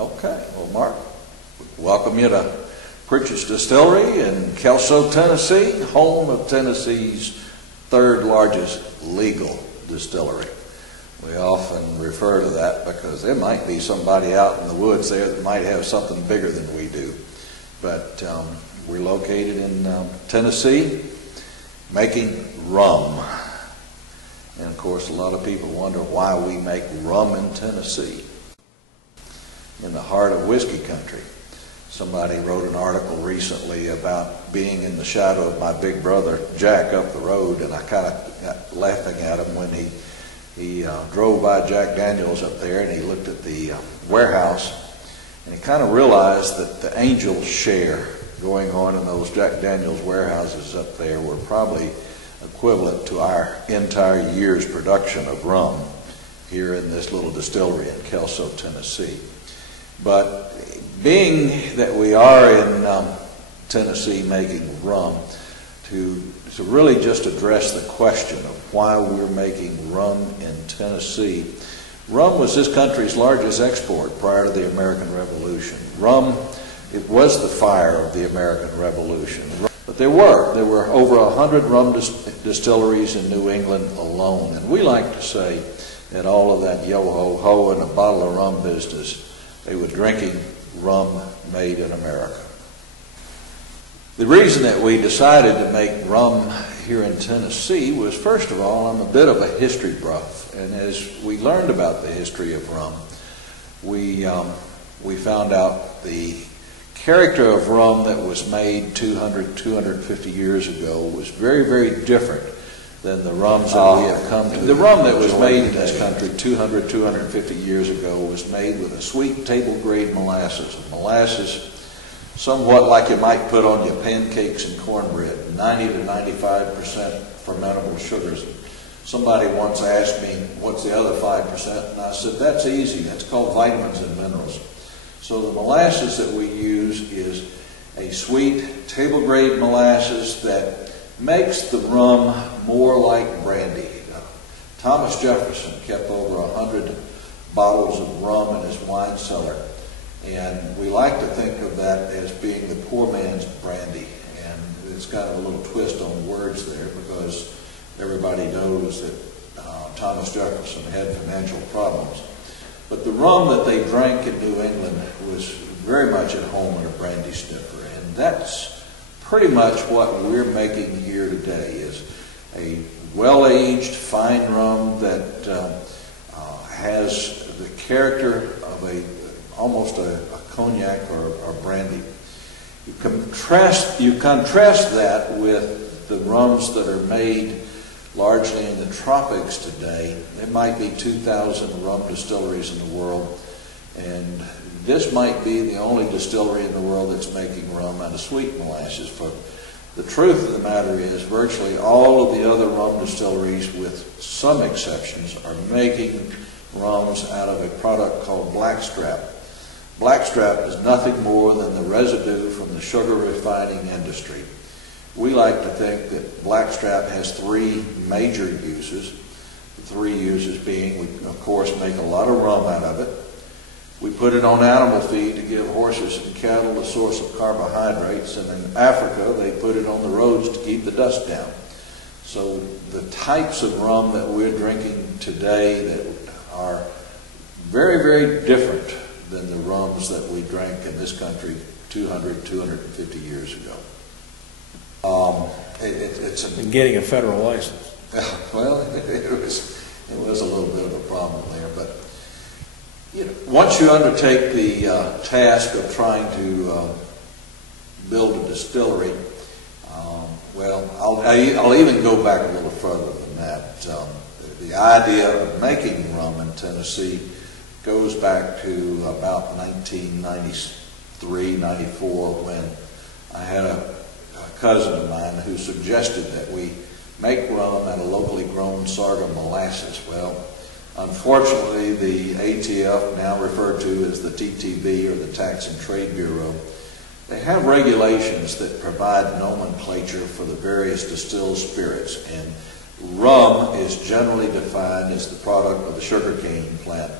Okay, well, Mark, welcome you to Prichard's Distillery in Kelso, Tennessee, home of Tennessee's third largest legal distillery. We often refer to that because there might be somebody out in the woods there that might have something bigger than we do. But we're located in Tennessee, making rum. And of course, a lot of people wonder why we make rum in Tennessee, in the heart of whiskey country. Somebody wrote an article recently about being in the shadow of my big brother Jack up the road, and I kind of got laughing at him when he drove by Jack Daniels up there, and he looked at the warehouse, and he kind of realized that the angel share going on in those Jack Daniels warehouses up there were probably equivalent to our entire year's production of rum here in this little distillery in Kelso, Tennessee. But being that we are in Tennessee making rum, to really just address the question of why we're making rum in Tennessee. Rum was this country's largest export prior to the American Revolution. Rum, it was the fire of the American Revolution. But there were over 100 rum distilleries in New England alone. And we like to say that all of that yo-ho-ho and a bottle of rum business, they were drinking rum made in America. The reason that we decided to make rum here in Tennessee was, first of all, I'm a bit of a history buff, and as we learned about the history of rum, we found out the character of rum that was made 200, 250 years ago was very, very different than the rums that we have come to. The rum that was made in this country 200, 250 years ago was made with a sweet table-grade molasses. Molasses, somewhat like you might put on your pancakes and cornbread, 90 to 95% fermentable sugars. Somebody once asked me, what's the other 5%? And I said, that's easy. That's called vitamins and minerals. So the molasses that we use is a sweet table-grade molasses that makes the rum more like brandy. Thomas Jefferson kept over 100 bottles of rum in his wine cellar, and we like to think of that as being the poor man's brandy. And it's got a little twist on words there because everybody knows that Thomas Jefferson had financial problems. But the rum that they drank in New England was very much at home in a brandy sniffer, and that's pretty much what we're making here today, is a well-aged fine rum that has the character of almost a cognac or brandy. You contrast that with the rums that are made largely in the tropics today. There might be 2,000 rum distilleries in the world, and this might be the only distillery in the world that's making rum out of sweet molasses. But the truth of the matter is virtually all of the other rum distilleries, with some exceptions, are making rums out of a product called blackstrap. Blackstrap is nothing more than the residue from the sugar refining industry. We like to think that blackstrap has three major uses. The three uses being, we of course make a lot of rum out of it. We put it on animal feed to give horses and cattle a source of carbohydrates, and in Africa they put it on the roads to keep the dust down. So the types of rum that we're drinking today that are very, very different than the rums that we drank in this country 200, 250 years ago. And getting a federal license. Well, it was a little bit of a problem there, but once you undertake the task of trying to build a distillery, well, I'll even go back a little further than that. The idea of making rum in Tennessee goes back to about 1993, 94, when I had a cousin of mine who suggested that we make rum out of locally grown sorghum molasses. Well, unfortunately, the ATF, now referred to as the TTB, or the Tax and Trade Bureau, they have regulations that provide nomenclature for the various distilled spirits, and rum is generally defined as the product of the sugarcane plant.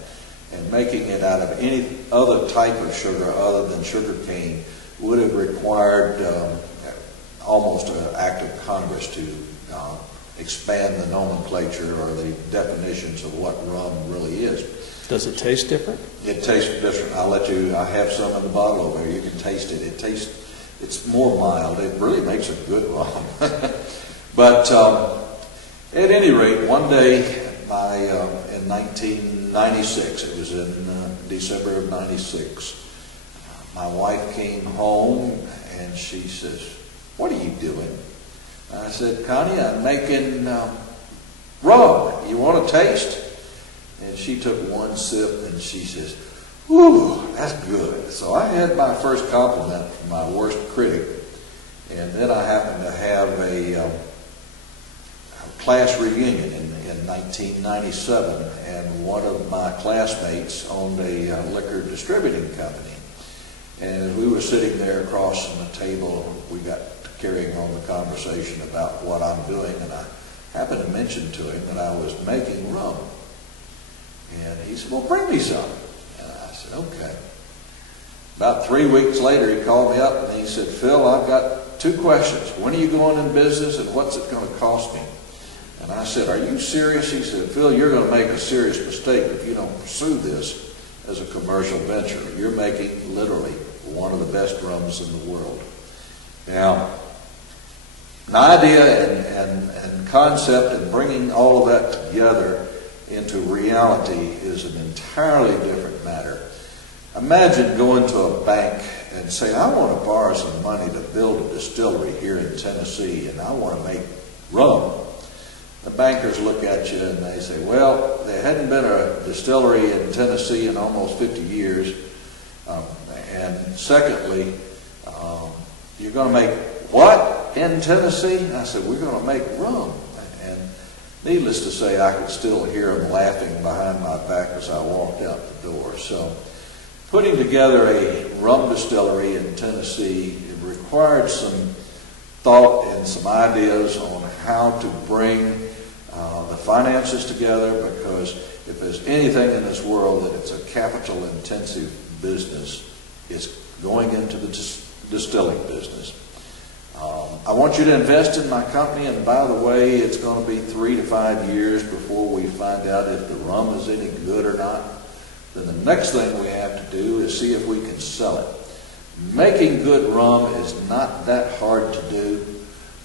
and making it out of any other type of sugar other than sugar cane would have required almost an act of Congress to expand the nomenclature or the definitions of what rum really is. Does it taste different? It tastes different. I have some in the bottle over there. You can taste it. It's more mild. It really makes a good rum. But at any rate, one day in 1996, it was in December of 96, my wife came home and she says, "What are you doing?" I said, "Connie, I'm making rum. You want to taste?" And she took one sip and she says, "Whew, that's good." So I had my first compliment from my worst critic. And then I happened to have a class reunion in 1997, and one of my classmates owned a liquor distributing company. And as we were sitting there across from the table, we got carrying on the conversation about what I'm doing, and I happened to mention to him that I was making rum. And he said, "Well, bring me some." And I said, "Okay." About 3 weeks later, he called me up and he said, "Phil, I've got 2 questions. When are you going in business and what's it going to cost me?" And I said, "Are you serious?" He said, "Phil, you're going to make a serious mistake if you don't pursue this as a commercial venture. You're making literally one of the best rums in the world." Now, the idea and concept and bringing all of that together into reality is an entirely different matter. Imagine going to a bank and saying, "I want to borrow some money to build a distillery here in Tennessee, and I want to make rum." The bankers look at you and they say, "Well, there hadn't been a distillery in Tennessee in almost 50 years. And secondly, you're going to make what in Tennessee?" I said, "We're going to make rum." And needless to say, I could still hear them laughing behind my back as I walked out the door. So putting together a rum distillery in Tennessee, it required some thought and some ideas on how to bring the finances together, because if there's anything in this world that it's a capital-intensive business, it's going into the distilling business. I want you to invest in my company, and by the way, it's going to be 3 to 5 years before we find out if the rum is any good or not. Then the next thing we have to do is see if we can sell it. Making good rum is not that hard to do,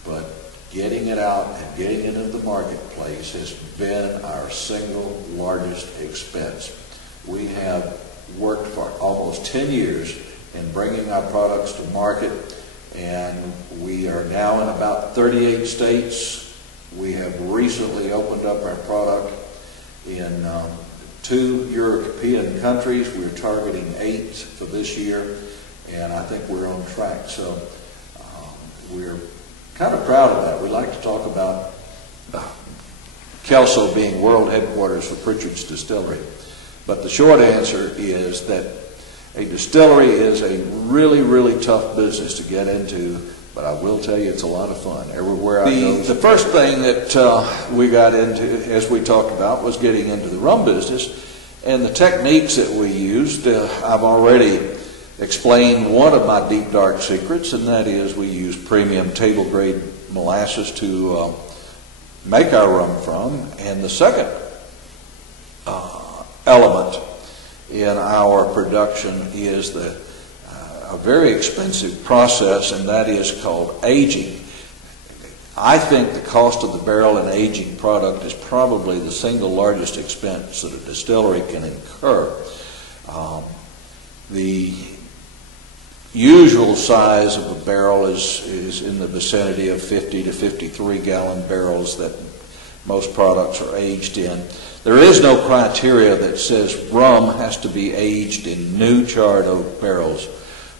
but getting it out and getting it into the marketplace has been our single largest expense. We have worked for almost 10 years in bringing our products to market, and we are now in about 38 states. We have recently opened up our product in 2 European countries. We're targeting 8 for this year, and I think we're on track. So we're kind of proud of that. We like to talk about Kelso being world headquarters for Prichard's Distillery. But the short answer is that a distillery is a really, really tough business to get into, but I will tell you it's a lot of fun. Everywhere I go. The first thing that we got into, as we talked about, was getting into the rum business. And the techniques that we used, I've already explained one of my deep, dark secrets, and that is we use premium table-grade molasses to make our rum from. And the second element in our production is a very expensive process, and that is called aging. I think the cost of the barrel in aging product is probably the single largest expense that a distillery can incur. The usual size of a barrel is in the vicinity of 50 to 53 gallon barrels that most products are aged in. There is no criteria that says rum has to be aged in new charred oak barrels,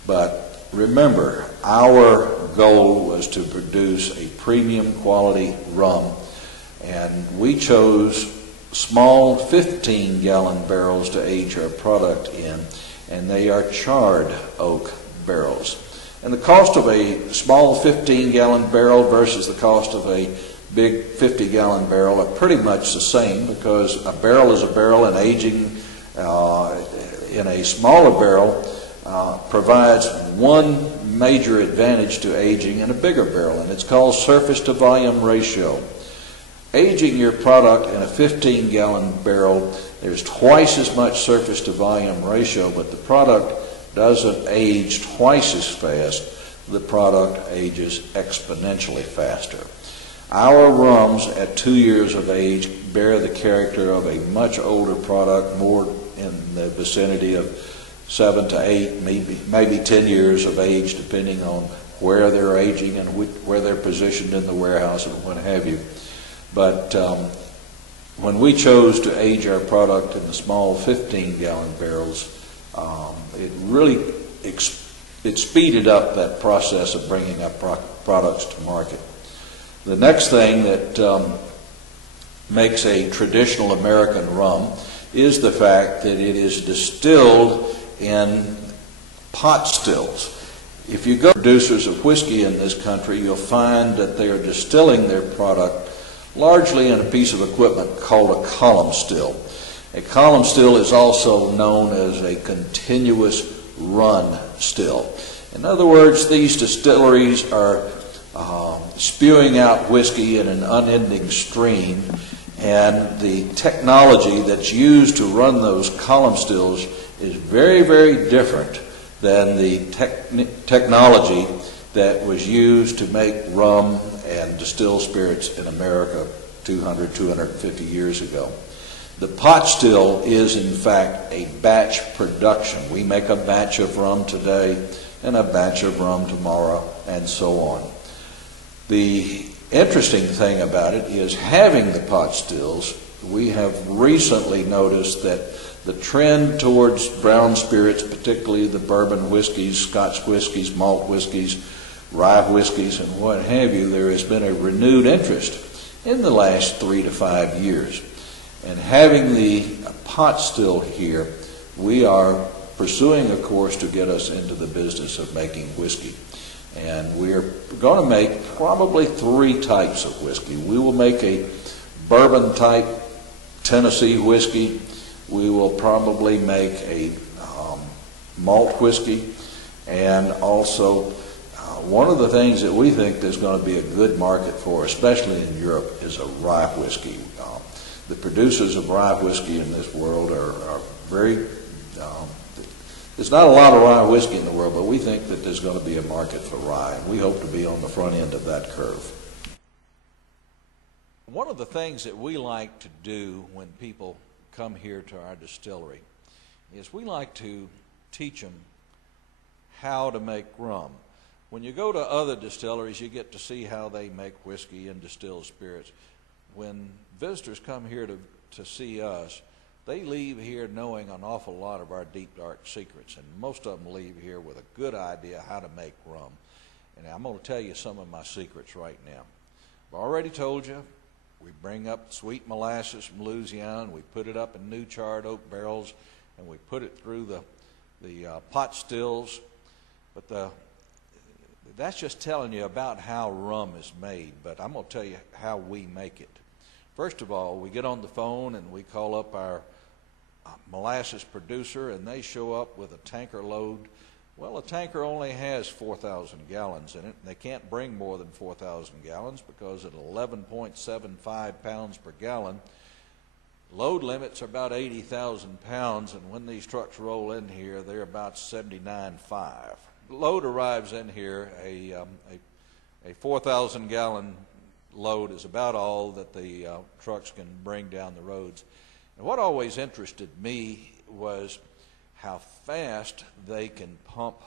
but remember, our goal was to produce a premium quality rum, and we chose small 15-gallon barrels to age our product in, and they are charred oak barrels. And the cost of a small 15-gallon barrel versus the cost of a big 50-gallon barrel are pretty much the same, because a barrel is a barrel and aging in a smaller barrel provides one major advantage to aging in a bigger barrel, and it's called surface to volume ratio. Aging your product in a 15-gallon barrel, there's twice as much surface to volume ratio, but the product doesn't age twice as fast. The product ages exponentially faster. Our rums at 2 years of age bear the character of a much older product, more in the vicinity of 7 to 8, maybe 10 years of age, depending on where they're aging and where they're positioned in the warehouse and what have you. But when we chose to age our product in the small 15-gallon barrels, it really it speeded up that process of bringing up products to market. The next thing that makes a traditional American rum is the fact that it is distilled in pot stills. If you go to producers of whiskey in this country, you'll find that they are distilling their product largely in a piece of equipment called a column still. A column still is also known as a continuous run still. In other words, these distilleries are spewing out whiskey in an unending stream, and the technology that's used to run those column stills is very, very different than the technology that was used to make rum and distill spirits in America 200, 250 years ago. The pot still is, in fact, a batch production. We make a batch of rum today and a batch of rum tomorrow, and so on. The interesting thing about it is, having the pot stills, we have recently noticed that the trend towards brown spirits, particularly the bourbon whiskeys, Scotch whiskeys, malt whiskeys, rye whiskeys, and what have you, there has been a renewed interest in the last 3 to 5 years. And having the pot still here, we are pursuing a course to get us into the business of making whiskey. And we're going to make probably 3 types of whiskey. We will make a bourbon type Tennessee whiskey. We will probably make a malt whiskey, and also one of the things that we think there's going to be a good market for, especially in Europe, is a rye whiskey. The producers of rye whiskey in this world are very, there's not a lot of rye whiskey in the world, but we think that there's going to be a market for rye, and we hope to be on the front end of that curve. One of the things that we like to do when people come here to our distillery is we like to teach them how to make rum. When you go to other distilleries, you get to see how they make whiskey and distill spirits. When visitors come here to see us, they leave here knowing an awful lot of our deep, dark secrets, and most of them leave here with a good idea how to make rum. And I'm going to tell you some of my secrets right now. I've already told you, we bring up sweet molasses from Louisiana, and we put it up in new charred oak barrels, and we put it through the pot stills. But that's just telling you about how rum is made, but I'm going to tell you how we make it. First of all, we get on the phone and we call up our molasses producer, and they show up with a tanker load. Well, a tanker only has 4,000 gallons in it, and they can't bring more than 4,000 gallons because at 11.75 pounds per gallon, load limits are about 80,000 pounds, and when these trucks roll in here, they're about 79.5. Load arrives in here, a 4,000 gallon load is about all that the trucks can bring down the roads. And what always interested me was how fast they can pump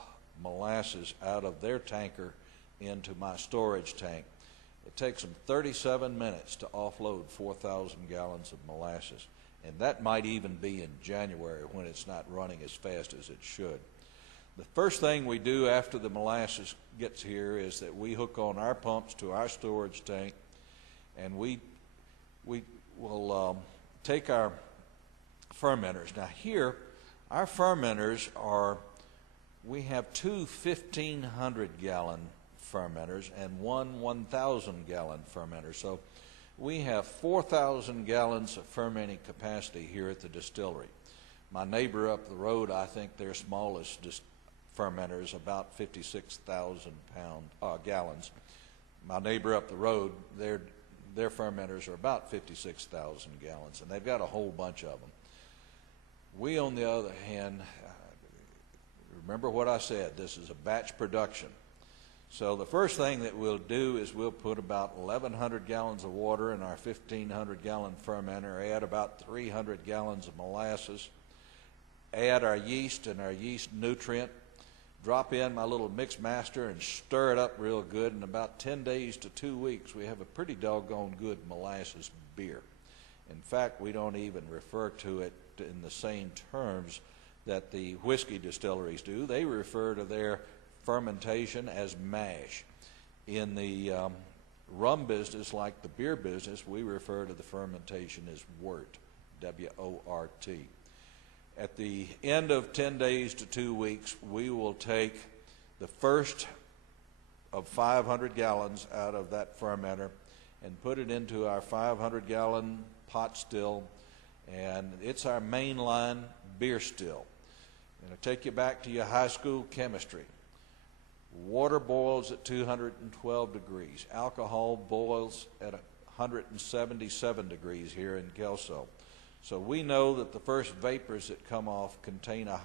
molasses out of their tanker into my storage tank. It takes them 37 minutes to offload 4,000 gallons of molasses, and that might even be in January when it's not running as fast as it should. The first thing we do after the molasses gets here is that we hook on our pumps to our storage tank, and we will take our fermenters. Now here, our fermenters we have 2 1,500 gallon fermenters and 1 1,000 gallon fermenter. So we have 4,000 gallons of fermenting capacity here at the distillery. My neighbor up the road, I think their smallest fermenter is about 56,000 gallons. My neighbor up the road, their fermenters are about 56,000 gallons, and they've got a whole bunch of them. We, on the other hand, remember what I said, this is a batch production. So the first thing that we'll do is we'll put about 1,100 gallons of water in our 1,500-gallon fermenter, add about 300 gallons of molasses, add our yeast and our yeast nutrient, drop in my little mix master and stir it up real good. In about 10 days to 2 weeks, we have a pretty doggone good molasses beer. In fact, we don't even refer to it in the same terms that the whiskey distilleries do. They refer to their fermentation as mash. In the rum business, like the beer business, we refer to the fermentation as wort, W-O-R-T. At the end of 10 days to 2 weeks, we will take the first of 500 gallons out of that fermenter and put it into our 500-gallon pot still, and it's our mainline beer still. And I'll take you back to your high school chemistry. Water boils at 212 degrees. Alcohol boils at 177 degrees here in Kelso. So we know that the first vapors that come off contain a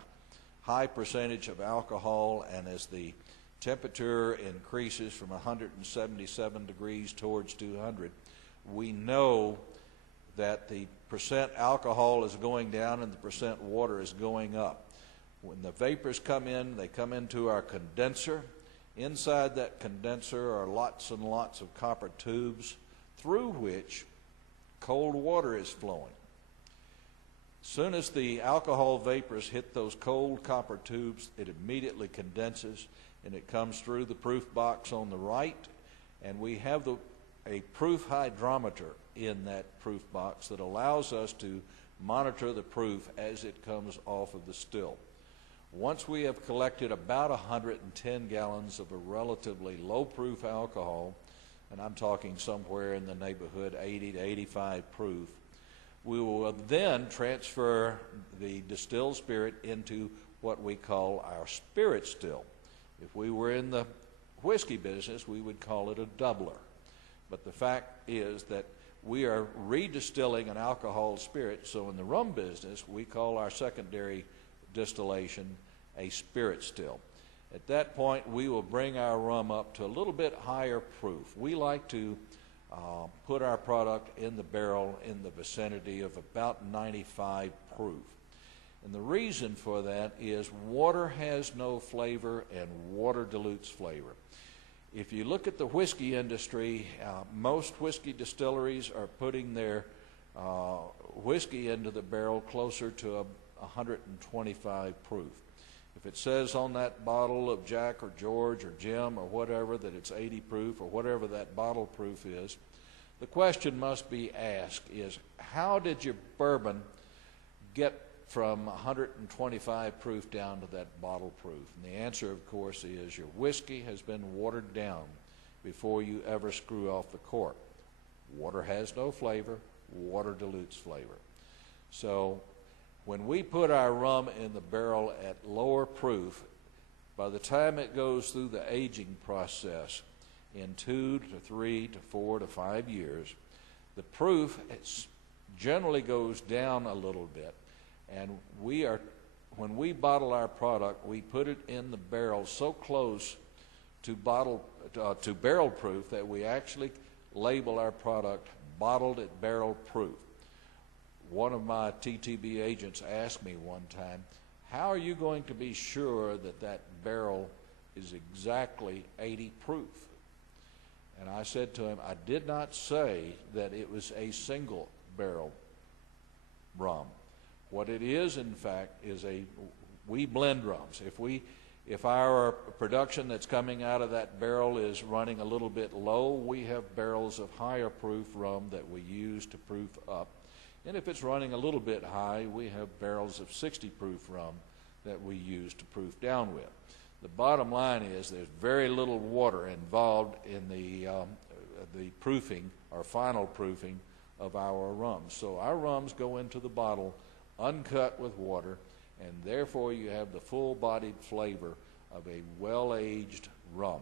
high percentage of alcohol, and as the temperature increases from 177 degrees towards 200, we know that the percent alcohol is going down and the percent water is going up. When the vapors come in, they come into our condenser. Inside that condenser are lots and lots of copper tubes through which cold water is flowing. As soon as the alcohol vapors hit those cold copper tubes, it immediately condenses and it comes through the proof box on the right, and we have a proof hydrometer in that proof box that allows us to monitor the proof as it comes off of the still. Once we have collected about 110 gallons of a relatively low proof alcohol, and I'm talking somewhere in the neighborhood 80 to 85 proof, we will then transfer the distilled spirit into what we call our spirit still. If we were in the whiskey business, we would call it a doubler. But the fact is that we are redistilling an alcohol spirit, so in the rum business, we call our secondary distillation a spirit still. At that point, we will bring our rum up to a little bit higher proof. We like to put our product in the barrel in the vicinity of about 95 proof. And the reason for that is water has no flavor and water dilutes flavor. If you look at the whiskey industry, most whiskey distilleries are putting their whiskey into the barrel closer to 125 proof. If it says on that bottle of Jack or George or Jim or whatever that it's 80 proof or whatever that bottle proof is, the question must be asked is, how did your bourbon get from 125 proof down to that bottle proof? And the answer, of course, is your whiskey has been watered down before you ever screw off the cork. Water has no flavor, water dilutes flavor. So when we put our rum in the barrel at lower proof, by the time it goes through the aging process in 2 to 3 to 4 to 5 years, the proof generally goes down a little bit. And when we bottle our product, we put it in the barrel so close to barrel proof that we actually label our product bottled at barrel proof. One of my TTB agents asked me one time, how are you going to be sure that that barrel is exactly 80 proof? And I said to him, I did not say that it was a single barrel rum. What it is, in fact, is we blend rums. If our production that's coming out of that barrel is running a little bit low, we have barrels of higher proof rum that we use to proof up. And if it's running a little bit high, we have barrels of 60 proof rum that we use to proof down with. The bottom line is there's very little water involved in the proofing or final proofing of our rums. So our rums go into the bottle uncut with water, and therefore you have the full-bodied flavor of a well-aged rum.